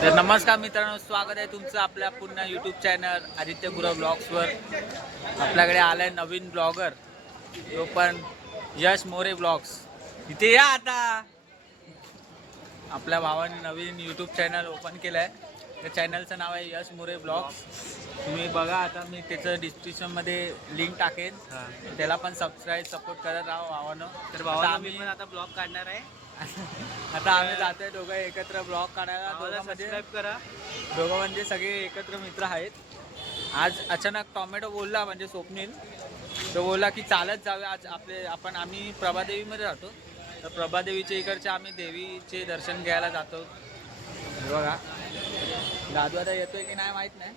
तर नमस्कार मित्रांनो स्वागत आहे तुमचं आपल्या पुन्हा यूट्यूब चॅनल आदित्य गुरव ब्लॉग्सवर आपल्याकडे आलाय नवीन ब्लॉगर तो पण यश मोरे ब्लॉग्स इथे या आता. आपल्या भावाने नवीन यूट्यूब चॅनल ओपन केलं आहे त्या चॅनलचं नाव आहे यश मोरे ब्लॉग्स तुम्ही बघा आता मी त्याचं डिस्क्रिप्शनमध्ये लिंक टाकेन. त्याला पण सबस्क्राईब सपोर्ट करत राहा भावानं. तर मी आम्ही आता ब्लॉग काढणार आहे. आता आम्ही जातोय दोघं एकत्र ब्लॉग काढायला. दोघांमध्ये सबस्क्राईब करा. दोघं म्हणजे सगळे एकत्र मित्र आहेत. आज अचानक टॉमॅटो बोलला म्हणजे स्वप्नील. तो बोलला की चालत जाऊया. आज आपले आपण आम्ही प्रभादेवीमध्ये राहतो. तर प्रभादेवीच्या इकडचे आम्ही देवीचे दर्शन घ्यायला जातो. हे बघा. दादू आता येतोय की नाही माहीत नाही.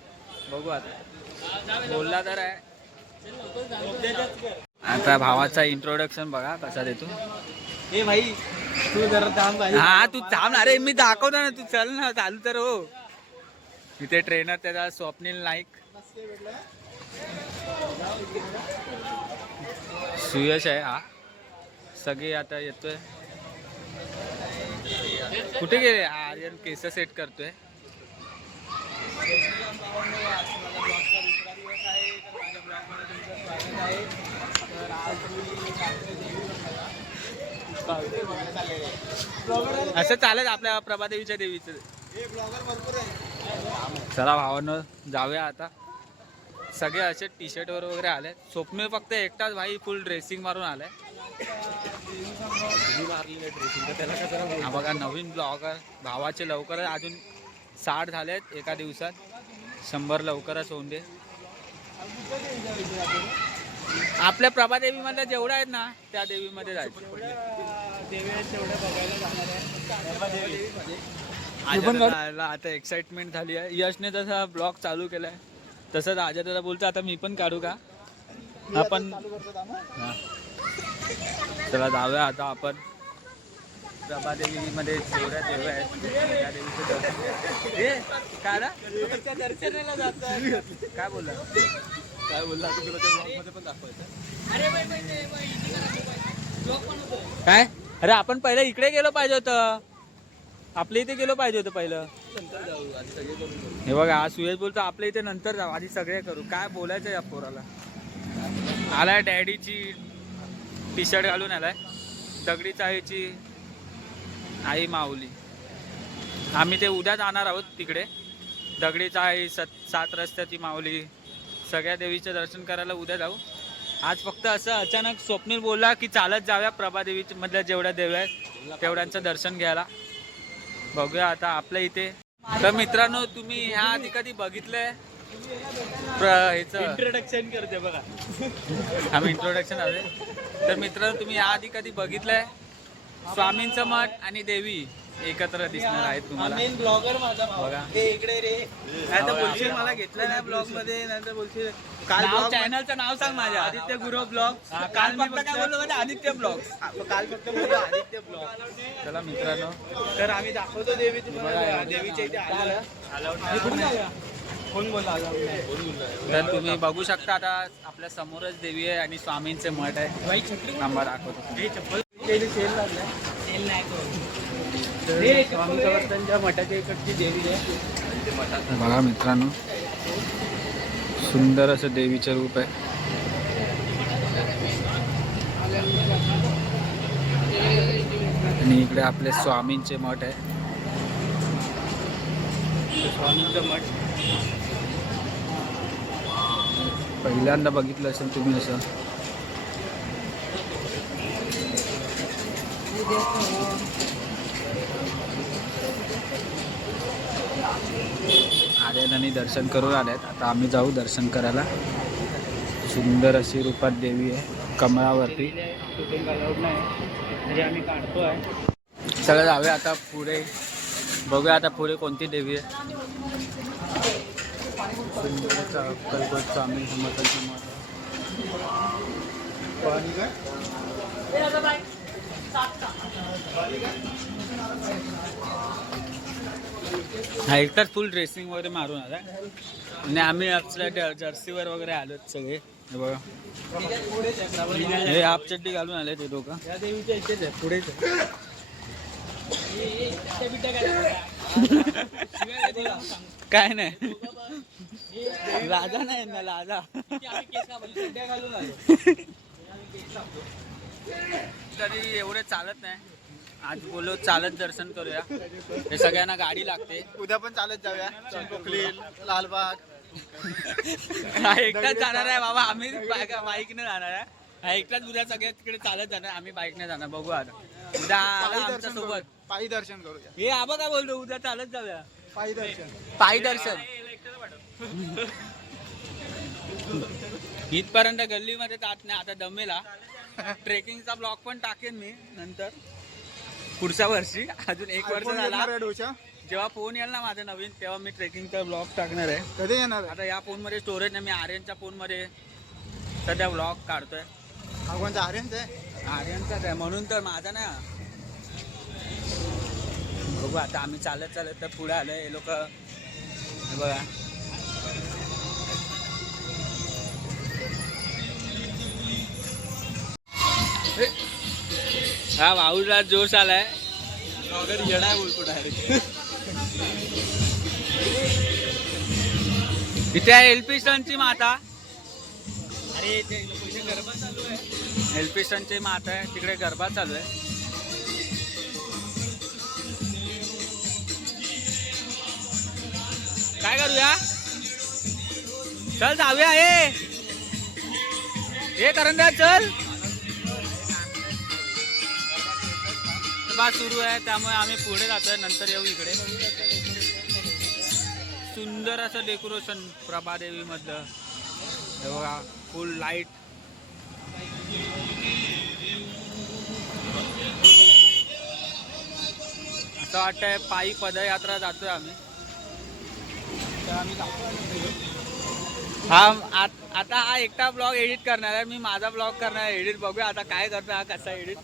बघू आता. बोलला तर आहे. आता भावाचा इंट्रोडक्शन बघा कसा देतो. हे भाई तू जरा थांब हा तू थांब अरे मी दाखवतो ना. तू चल ना चालू तर हो. इथे ट्रेनर त्याचा स्वप्नील नाईक. सुयश आहे हा. सगळे आता येतोय. कुठे गेले? आर्यन केस सेट करतोय. असं चालत आपल्या प्रभादेवीच्या देवीचं. चला भावानं जाऊया आता. सगळे असे टी शर्टवर वगैरे आले स्वप्नील फक्त एकटाच भाई फुल ड्रेसिंग मारून आलाय. हा बघा नवीन ब्लॉगर भावाचे लवकरच अजून साठ झालेत एका दिवसात. शंभर लवकरच होऊन दे. आपल्या प्रभादेवीमध्ये जेवढ्या आहेत ना त्या देवीमध्ये जायचं. आता एक्साइटमेंट झाली आहे. यशने तसा ब्लॉग चालू केलाय तसंच आजादाला बोलतो आता मी पण काढू का? आपण. चला जाऊया आता आपण. प्रभादेवीमध्ये जेवढ्या देव आहेत काय ना? काय बोलला काय बोलला आता तुला त्या ब्लॉगमध्ये पण दाखवायचं. काय? अरे आपण पहिलं इकडे गेलो पाहिजे होतं. आपल्या इथे गेलो पाहिजे होतं पहिलं. हे बघा हा सुयश बोलतो आपल्या इथे नंतर जाऊ आधी सगळे करू. काय बोलायचं या पोराला? आलाय डॅडीची टी शर्ट घालून आलाय. दगडी चाळीची आई माऊली. आम्ही ते उद्या जाणार आहोत तिकडे. दगडी चाळी सत सात रस्त्याची माऊली. सगळ्या देवीचं दर्शन करायला उद्या जाऊ. आज फक्त असं अचानक स्वप्नील बोलला की चालत जाऊया प्रभादेवी मधल्या जेवढ्या देवी आहेत तेवढ्यांचं दर्शन घ्यायला. बघूया आता आपल्या इथे. तर मित्रांनो तुम्ही ह्या आधी कधी बघितलंय? इंट्रोडक्शन करते बघा. आम्ही इंट्रोडक्शन आले तर मित्रांनो तुम्ही या आधी कधी बघितलंय? स्वामींचं मठ आणि देवी. एकत्र दिसणार आहेत तुम्हाला. मेन ब्लॉगर माझा भाऊ. बघा. ते इकडे रे. नाही तर बोलशील मला घेतलं नाही ब्लॉगमध्ये नंतर बोलशील. काल चॅनलचं नाव सांग माझ्या. आदित्य गुरु ब्लॉग काल फक्त काय बोललो म्हणजे आदित्य ब्लॉग काल फक्त बोललो आदित्य ब्लॉग चला मित्रांनो. तर आम्ही दाखवतो देवी तुम्हाला. देवीच्या इथे आलं. तर तुम्ही बघू शकता आता आपल्या समोरच देवी आहे आणि स्वामींचे मठ आहे. थांबा दाखवतो. सेल लागलाय सेल नाही बघा मित्रांनो सुंदर असं देवीचं रूप आहे. आणि इकडे आपले स्वामींचे मठ आहे. स्वामींचं मठ. पहिल्यांदा बघितलं असेल तुम्ही असं. आर्यनानी दर्शन करून आलेत. आता आम्ही जाऊ दर्शन करायला. सुंदर अशी रूपात देवी आहे. कमळावरती. सगळं जाऊया आता पुढे. बघूया आता पुढे कोणती देवी आहे. अक्कलकोट स्वामी. हा एकटाच फुल ड्रेसिंग वगैरे मारून आला. आणि आम्ही आपल्या जर्सीवर वगैरे आलोत सगळे. हे बघा. हे हाफ चड्डी घालून आले ते दोघं. या आहे पुढेच काय नाही. लाजा नाही ना लाजा. घालून आलो तरी एवढे चालत नाही. आज बोलो चालत दर्शन करूया. हे सगळ्यांना गाडी लागते. उद्या पण चालत जाऊया. चिंचपोकली लालबाग. हा एकटाच जाणार आहे बाबा. आम्ही बाईकने जाणार आहे. हा एकटाच उद्या सगळ्या तिकडे चालत जाणार आम्ही बाईकने जाणार. बघू आता. उद्या आला आमच्या दर्शन सोबत. करूया पायी दर्शन करूया. हे आबा काय बोलतो? उद्या चालत जाऊया. पायी दर्शन. पायी दर्शन. इथपर्यंत गल्लीमध्ये जात नाही. आता दमेला. ट्रेकिंगचा ब्लॉग पण टाकेन मी नंतर. पुढच्या वर्षी अजून एक वर्ष झाला. जेव्हा फोन येईल ना माझा नवीन तेव्हा मी ट्रेकिंगचा ब्लॉग टाकणार आहे. कधी येणार? आता या फोनमध्ये स्टोरेज नाही मी आर्यनच्या फोनमध्ये सध्या ब्लॉग काढतोय. हा कोणता आर्यनचा आहे? आर्यनचाच आहे म्हणून तर माझा ना बघू आता आम्ही चालत चालत तर पुढे आलोय हे लोक. बघा. हा भाऊला जोश आलाय. येणार बोलतो डायरेक्ट इथे आहे एलपी स्टनची माता. अरे पैसे गरबा चालू आहे. एलपी स्टनची माता आहे तिकडे गरबा चालू आहे. काय करूया? चल जाऊया हे हे करून द्या चल. प्रभात सुरू आहे त्यामुळे आम्ही पुढे जातोय नंतर येऊ इकडे. सुंदर असं डेकोरेशन प्रभादेवी मधलं हे बघा फुल लाइट असं वाटतंय पायी पदयात्रा जातोय आम्ही. हा आत- आता हा एकटा ब्लॉग एडिट करणार आहे. मी माझा ब्लॉग करणार आहे एडिट बघूया आता काय करतो हा कसा एडिट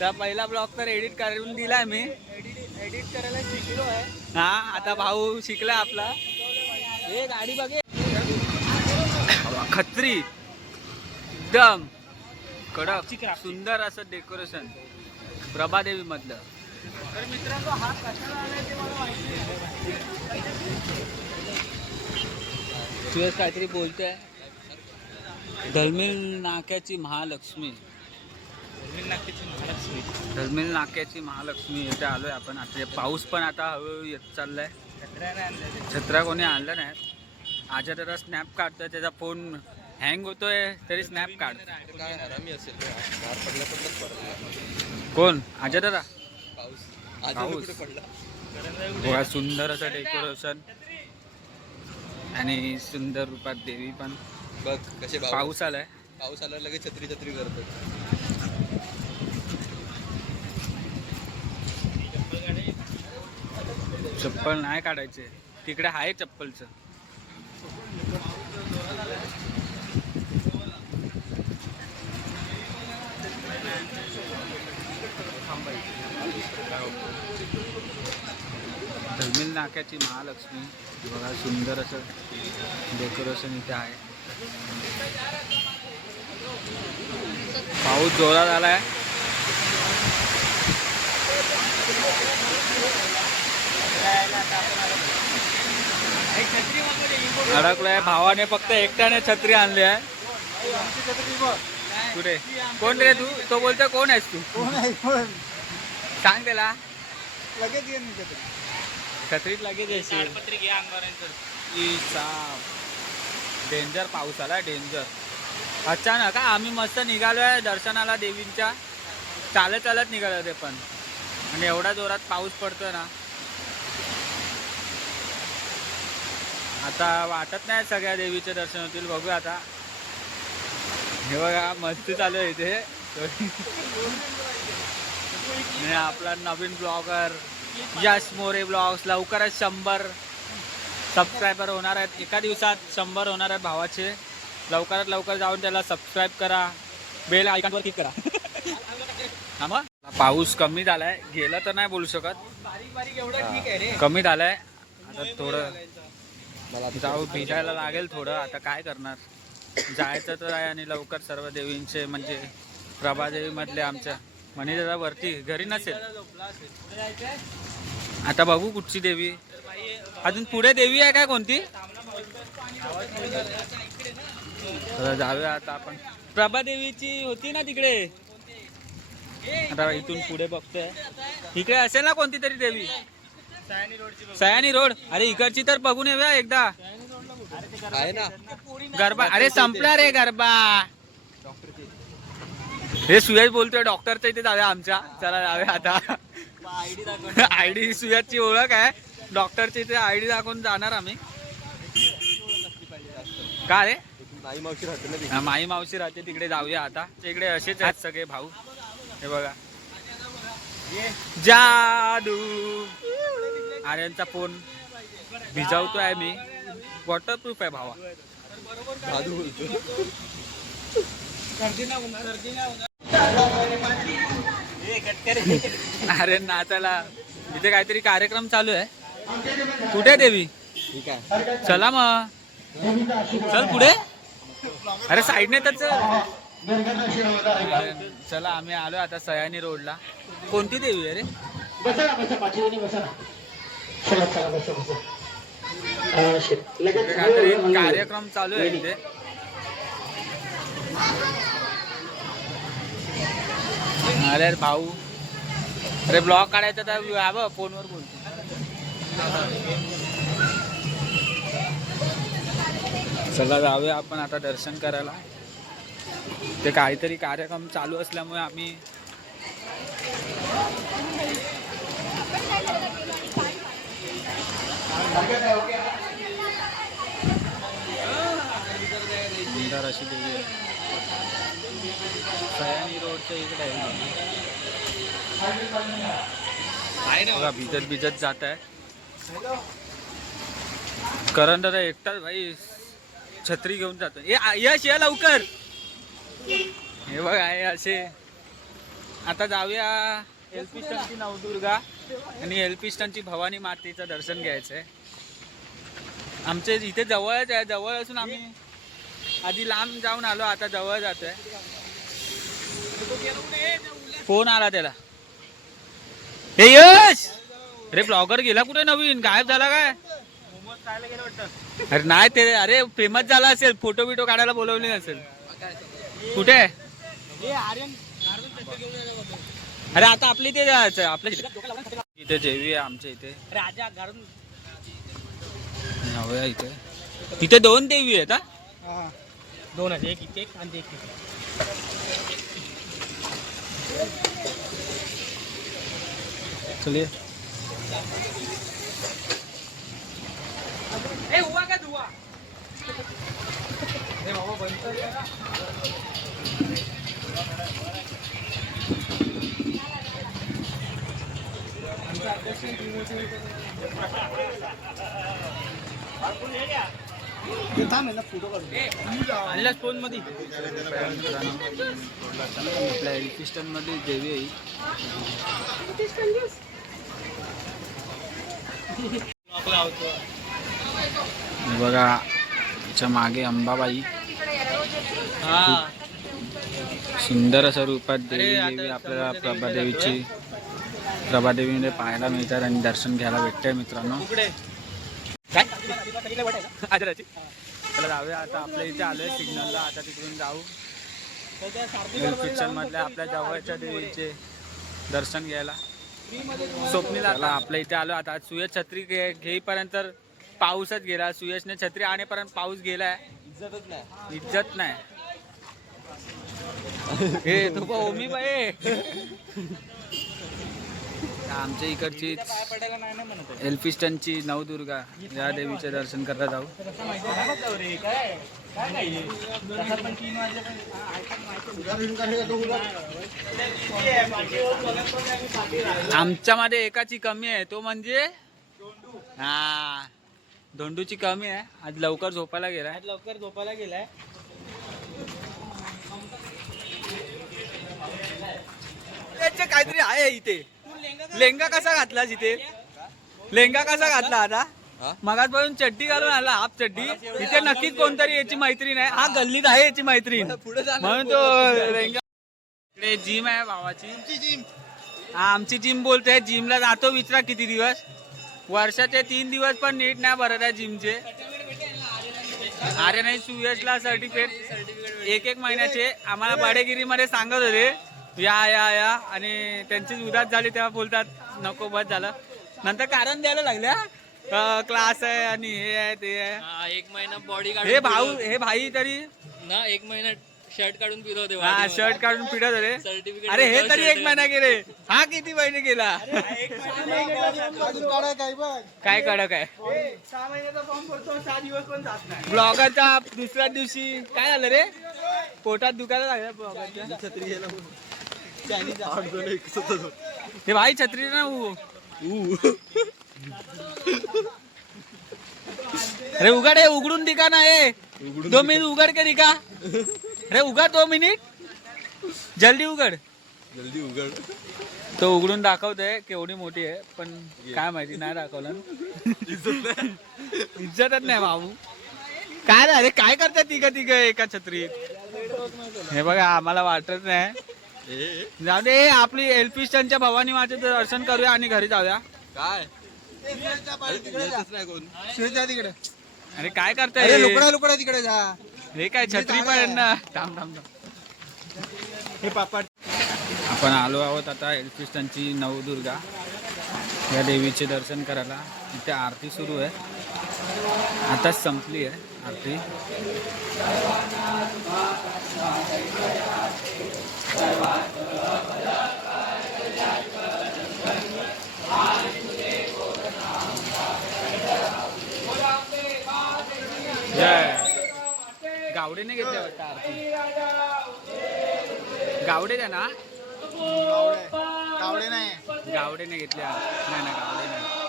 तर पहिला ब्लॉग तर एडिट करून दिलाय मी. एडिट करायला शिकलो आहे. हा आता भाऊ शिकला आपला. हे गाडी बघे. खत्री. एकदम. कडक सुंदर असं डेकोरेशन प्रभादेवी मधलं तर मित्रांनो हा कशाला आलाय ते मला माहिती नाही. सुयश काहीतरी बोलतोय. धलमिल नाक्याची महालक्ष्मी. धलमिल नाक्याची महालक्ष्मी इथे आलोय आपण. आता पाऊस पण आता हळूहळू येत चाललाय. छत्रा कोणी आणलं नाही. आजा त्याचा स्नॅप काढतोय त्याचा फोन हँग होतोय तरी स्नॅप काढ. कोण? आजा दादा? पाऊस. बघा सुंदर असं डेकोरेशन. आणि सुंदर रूपात देवी पण. बघ कसे पाऊस आलाय. पाऊस आला लगेच छत्री छत्री करतो चप्पल नाही काढायचे. तिकडे आहे चप्पलचं. धर्मिल नाक्याची महालक्ष्मी. बघा सुंदर असं डेकोरेशन इथे आहे. पाऊस जोरात आलाय. अडकलाय भावाने फक्त एकट्याने छत्री आणली आहे. कुठे? कोण रे तू? तो बोलतो कोण आहेस तू? सांग त्याला. लगेच कधी छत्रीत लगेच येशील. डेंजर पाऊस आला डेंजर अचानक हा आम्ही मस्त निघालोय दर्शनाला देवींच्या. चालत चालत निघालो ते पण. आणि एवढा जोरात पाऊस पडतोय ना. आता वाटत नाही सगळ्या देवीचे दर्शन होतील बघूया आता. हे बघा मस्ती चालू आहे इथे. आपला नवीन ब्लॉगर यश मोरे ब्लॉग्स लवकरच शंभर सबस्क्रायबर होणार आहेत. एका दिवसात शंभर होणार आहेत भावाचे. लवकरात लवकर जाऊन त्याला सबस्क्राईब करा. बेल आयकॉनवर क्लिक करा. हा मग पाऊस कमी झालाय. गेला तर नाही बोलू शकत. कमी झालाय. आता थोडं जाऊ भिजायला लागेल थोडं. आता काय करणार? जायचं तर आहे आणि लवकर सर्व देवींचे म्हणजे प्रभादेवी मधले आमच्या म्हणे दादा वरती घरी नसेल. आता बघू कुठची देवी. अजून पुढे देवी आहे काय कोणती? जाऊया आता आपण. प्रभा देवीची होती ना तिकडे. आता इथून पुढे बघतोय. इकडे असेल ना कोणती तरी देवी? सयानी रोड? अरे इकडची तर बघून येऊया एकदा. आहे ना. गरबा अरे संपला रे गरबा. हे सुयश बोलतोय डॉक्टरच्या इथे जाऊया आमच्या. चला जाऊया आता. आयडी सुयशची ओळख आहे. डॉक्टरच्या इथे आयडी दाखवून जाणार आम्ही. का रे? नाही मावशी राहते ना माई मावशी राहते. तिकडे जाऊया आता. इकडे असेच आहेत सगळे भाऊ. हे बघा. जादू. आर्यांचा फोन. भिजवतोय मी. वॉटरप्रूफ आहे भावा. बोलतो अरे नाचायला. इथे काहीतरी कार्यक्रम चालू आहे. कुठे आहे देवी? ठीक आहे. चला मग. चल पुढे. अरे साईडने तर चल. चला आम्ही आलो आता सयानी रोडला. कोणती देवी आहे चला चला बसा कार्यक्रम चालू आहे इथे. अरे भाऊ. अरे ब्लॉग काढायचा तर आब फोनवर बोलतो. चला जाऊया आपण आता दर्शन करायला. ते काहीतरी कार्यक्रम चालू असल्यामुळे आम्ही सुंदर अशी देवी आहे सयानी रोडच्या इकडे आहे बघा भिजत भिजत जात आहे. करण दादा एकटाच भाई छत्री घेऊन जातो. ए यश या लवकर. हे बघ आहे असे. आता जाऊया. एल पी एलपिस्टनची नवदुर्गा आणि एलपिस्टनची भवानी मातेचं दर्शन घ्यायचं आहे आमचे इथे जवळच आहे जवळ असून आम्ही आधी लांब जाऊन आलो आता जवळ जातोय. फोन आला त्याला. हे यश! अरे ब्लॉगर गेला कुठे नवीन? गायब झाला काय? अरे नाही ते अरे फेमस झाला असेल फोटो बिटो काढायला बोलवले असेल. कुठे? अरे आता इथे जायचं आपल्या इथे जेवी आहे आमच्या इथे. जाऊया इथे. इथे दोन देवी आहेत हा? दोन आहेत एक इथे एक आणि एक इथे. चलिए आणल्यास फोनमध्ये आपल्या देवी आहे. बघा याच्या मागे अंबाबाई. सुंदर असं रूपात देवी देवी आपल्याला प्रभादेवीची. प्रभादेवीमध्ये पाहायला मिळतात आणि दर्शन घ्यायला भेटतंय मित्रांनो. चला जाऊया. आता आपल्या इथे आलोय सिग्नलला. आता तिकडून जाऊ. पिक्चर मधल्या आपल्या जवळच्या देवीचे दर्शन घ्यायला. स्वप्नील आपल्या इथे आलो आता सुयश छत्री घेईपर्यंत पाऊसच गेला. सुयशने छत्री आणेपर्यंत पाऊस गेलाय. इज्जतच नाही. इज्जत नाही. हे तो ओमी बाई. आमच्या इकडची एल्फिस्टनची नवदुर्गा या देवीचे दर्शन करता जाऊ आमच्यामध्ये एकाची कमी आहे तो म्हणजे? हा धोंडूची कमी आहे. आज लवकर झोपायला गेलाय. लवकर झोपायला गेलाय. त्याचे काहीतरी आहे इथे. लेंगा कसा घातला इथे लेंगा कसा घातला आता? मगाचपासून चड्डी घालून आला हाफ चड्डी. इथे नक्कीच कोणतरी याची मैत्रीण आहे. हा गल्लीत आहे याची मैत्रीण. म्हणून तो लेंगा इकडे जिम आहे भावाची. हा, आमची जिम बोलते जिमला जातो विचारा किती दिवस? वर्षाचे तीन दिवस पण नीट नाही भरत आहे जिमचे. अरे नाही सुयशला सर्टिफिकेट एक एक महिन्याचे आम्हाला भाडेगिरीमध्ये सांगत होते. या या या. आणि त्यांची उदास झाली तेव्हा बोलतात नको बस झालं. नंतर कारण द्यायला लागल्या क्लास आहे आणि हे आहे ते आहे. हा, एक महिना बॉडी हे भाऊ हे भाई तरी ना एक महिना शर्ट काढून फिरवते हा. शर्ट काढून पिढत होते Certificate अरे हे तरी एक महिना गेले हा किती महिने गेला काय कडक आहे. ए, सहा महिन्याचा फॉर्म भरतो सहा दिवस पण जात नाही ब्लॉगरच्या दुसऱ्या दिवशी काय झालं रे? पोटात दुखायला लागलं. ब्लॉगरच्या हे भाई छत्री ना ऊ. अरे उघड हे उघडून दिका ना हे. दो मिनिट उघड के दिका अरे उघड दो मिनिट जल्दी उघड. जल्दी उघड. तो उघडून दाखवतोय केवढी मोठी आहे पण काय माहिती नाही दाखवलं. इज्जतच नाही. भाऊ. काय रे अरे काय करतात तिघ तिघ एका छत्रीत? हे बघा आम्हाला वाटत नाही. जाऊ दे आपली एलपी स्टँडच्या भवानी मातेचं दर्शन करूया आणि घरी जाऊया. काय? तिकडे अरे काय अरे करताय लुकडा लुकडा तिकडे जा. हे काय छत्री पण ना थांब थांब थांब. हे पापड. आपण आलो आहोत आता एलपी स्टँडची नवदुर्गा या देवीचे दर्शन करायला. इथे आरती सुरू आहे. आताच संपली आहे. आरती. जय. गावडेने घेतल्या वाटतं आरती. गावडे द्या ना. कावडे नाही गावडेने घेतल्या. नाही ना गावडे नाही.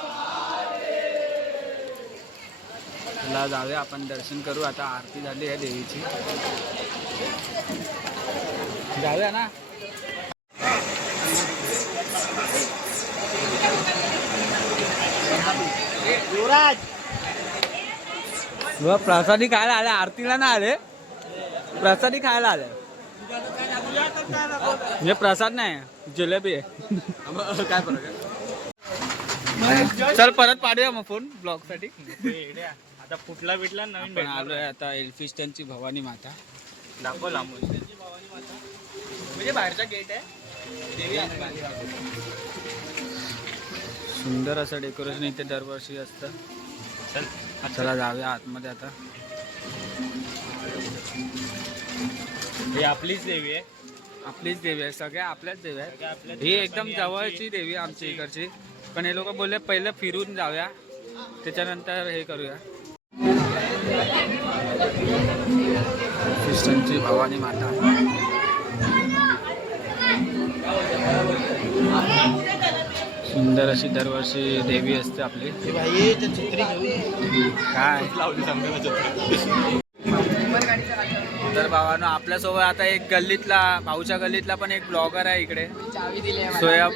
चला जाऊया. आपण दर्शन करू. आता आरती झाली आहे देवीची. जाऊया ना? युवराज! प्रसादी खायला आले आरतीला ना आले. प्रसादी खायला आले म्हणजे प्रसाद नाही जिलेबी आहे. काय फरक चल परत पाडूया मग फोन ब्लॉगसाठी. आता फुटला बिटला नवीन आपण आलोय आता एल्फिस्टनची भवानी माता. दाखव लांबून म्हणजे बाहेरचा गेट आहे. देवी. सुंदर असं डेकोरेशन इथे दरवर्षी असतं. चल. चला जाऊया आतमध्ये आता. ही आपलीच देवी आहे. आपलीच देवी आहे. सगळ्या आपल्याच देवी आहेत. सगळ्या आपल्या ही एकदम जवळची देवी आमच्या इकडची. पण हे लोक बोलले पहिलं फिरून जाऊया. त्याच्यानंतर हे करूया. ख्रिश्चनची भवानी माता. सुंदर अशी दरवर्षी देवी असते आपली. काय? लावली तर भावानो आपल्यासोबत आता एक गल्लीतला भाऊच्या गल्लीतला पण एक ब्लॉगर आहे इकडे. चावी दिली. सोया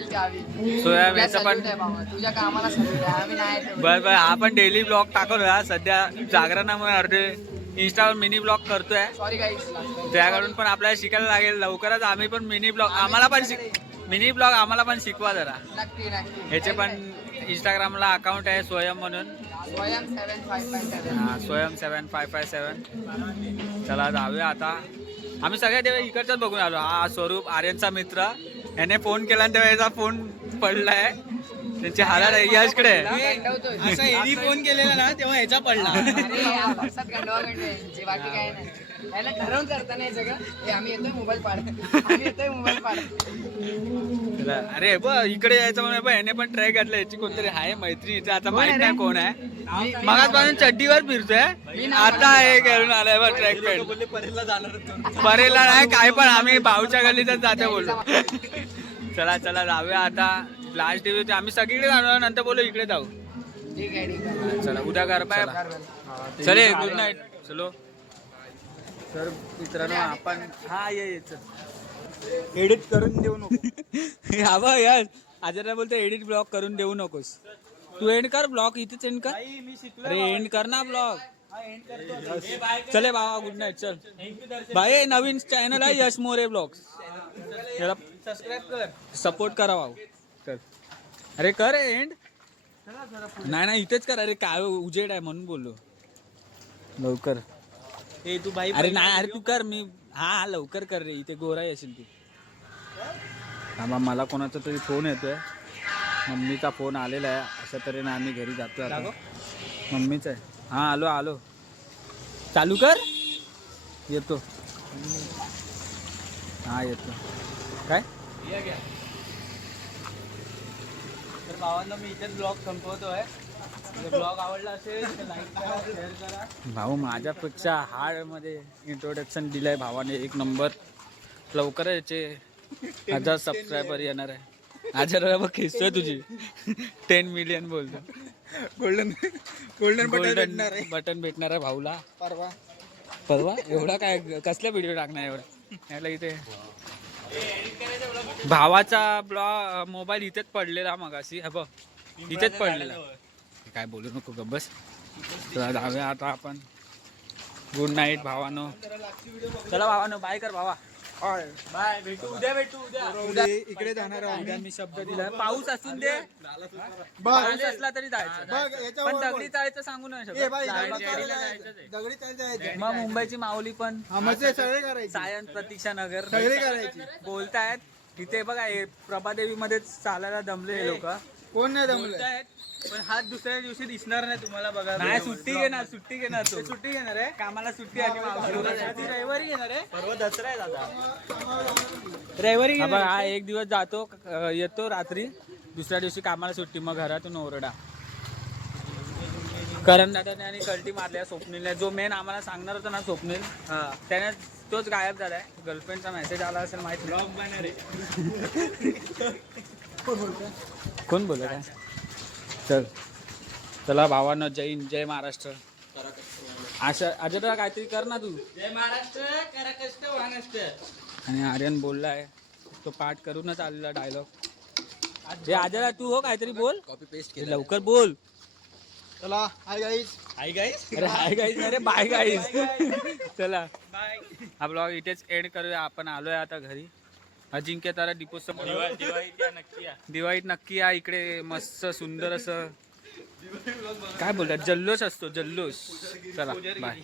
पण. तुझ्या कामाला. बर बर हा पण डेली ब्लॉग टाकतो हा. सध्या जागरणामुळे अर्धे इंस्टावर मिनी ब्लॉग करतोय. त्याकडून पण आपल्याला शिकायला लागेल. लवकरच आम्ही पण मिनी ब्लॉग आम्हाला पण शिक मिनी ब्लॉग आम्हाला पण शिकवा जरा. ह्याचे पण इंस्टाग्रामला अकाउंट आहे स्वयं म्हणून. स्वयं सेवन फाय फाईव्ह सेवन हा, स्वयं सेवन फाय फाय सेवन चला जाऊया आता. आम्ही सगळ्या तेव्हा इकडच्याच बघून आलो. हा स्वरूप आर्यनचा मित्र. याने फोन केला आणि तेव्हा याचा फोन पडलाय. त्यांची हालत आहे यशकडे. असं फोन केलेला ना तेव्हा ह्याचा पडला. अरे या भाषात गंडवा गंड आहे. जे बाकी काय नाही. याला ठरवून करताना सगळं. हे आम्ही येतोय मोबाईल पाड. आम्ही येतोय मोबाईल पाड. चला, अरे ब इकडे यायचं म्हणून बघ याने पण ट्राय घातलं याची कोणतरी आहे मैत्रीण इथे आता माहीत नाही कोण आहे. मगाचपासून चड्डीवर फिरतोय. आता हे घेऊन आलाय बघ ट्रॅक पॅन्ट परेला नाही काय पण. आम्ही भाऊच्या गल्लीतच जाते बोललो चला चला जाऊया आता. लास्ट डे होते आम्ही सगळीकडे जाणार नंतर बोललो इकडे जाऊ. ठीक आहे ठीक आहे. चला उद्या आहे चले. गुड नाईट चलो तर मित्रांनो आपण हा ये ये, चल. एडिट करून देऊ नको. हा बघ यार आजरा बोलतो एडिट ब्लॉग करून देऊ नकोस. तू एंड कर ब्लॉग इथेच एंड कर. अरे एंड कर ना ब्लॉग चले बाबा गुड नाईट चल. भाई नवीन चॅनल आहे यश मोरे ब्लॉग सबस्क्राईब कर. सपोर्ट करा भाऊ. अरे कर एंड नाही नाही इथेच कर. अरे काय उजेड आहे म्हणून बोललो. लवकर. ए तू बाई अरे नाही अरे तू कर मी हा हा लवकर कर रे. इथे गोराई असेल ती. थांबा मला कोणाचा तरी फोन येतोय. मम्मीचा फोन आलेला आहे. अशा तऱ्हेने आम्ही घरी जातो आता. मम्मीच आहे. हा आलो आलो. चालू कर. येतो. हा येतो. काय? तर भावांना मी इथेच ब्लॉग संपवतोय. ब्लॉग आवडला असेल तर लाईक करा शेअर करा. भाऊ माझ्यापेक्षा हार्डमध्ये इंट्रोडक्शन दिलंय भावाने एक नंबर लवकर याचे हजार सबस्क्रायबर येणार आहे. हजार बघ खेचतोय तुझी. टेन मिलियन बोलतो गोल्डन गोल्डन बटन गोल्डन भेटणार आहे. बटन भेटणार आहे भाऊला. परवा. परवा? एवढा काय कसला व्हिडिओ टाकणार एवढा? याला इथे. भावाचा ब्लॉग मोबाईल इथेच पडलेला मगाशी. अ बघ इथेच पडलेला. काय बोलू नको गब्बस चला जाऊया आता आपण. गुड नाईट भावानो. चला भावानो बाय कर भावा. बाय भेटू उद्या भेटू उद्या. उद्या. इकडे जाणार आहे उद्या मी शब्द दिलाय. पाऊस असून दे. पाऊस असला तरी जायचं बघ पण दगडी जायचं सांगू बाई जायचं. दगडी मग मुंबईची माऊली पण सायन प्रतीक्षा नगर. सगळे करायची. बोलतायत. इथे बघा प्रभादेवी मध्ये चालायला दमले लोक. कोण नाही बोलतायत, पण हात दुसऱ्या दिवशी दिसणार नाही तुम्हाला बघा. नाही सुट्टी घेणार सुट्टी घेणार तो. सुट्टी घेणार आहे? कामाला सुट्टी आणि आधी. रविवारी घेणार आहे? परवा दसरा आहे दादा. रविवारी हा बघ, हा एक दिवस जातो अं, येतो रात्री. दुसऱ्या दिवशी कामाला सुट्टी मग घरातून ओरडा. करण दादाने आणि कल्टी मारल्या स्वप्नीलने. जो मेन आम्हाला सांगणार होता ना स्वप्नील हा. त्याने तोच गायब झालाय. गर्लफ्रेंडचा मेसेज आला असेल माहिती ब्लॉग कोण बोलत आहे चल. चला भावांनो जय हिंद जय महाराष्ट्र. आशा अजय काहीतरी कर ना तू. जय महाराष्ट्र करा कष्ट महाराष्ट्र आणि आर्यन बोललाय तो पाठ करूनच आलेला डायलॉग हे अजय तू हो काहीतरी बोल. कॉपी पेस्ट हे लवकर बोल. चला हाय गाईज आई गाईस अरे हाय गाईज अरे बाय गाईज चला. बाय हा ब्लॉग इथेच एंड करूया. आपण आलोय आता घरी. अजिंक्य तारा दीपोत्सव दिवाळीत नक्की या इकडे मस्त सुंदर असं. काय बोलतात? जल्लोष असतो जल्लोष. चला बाय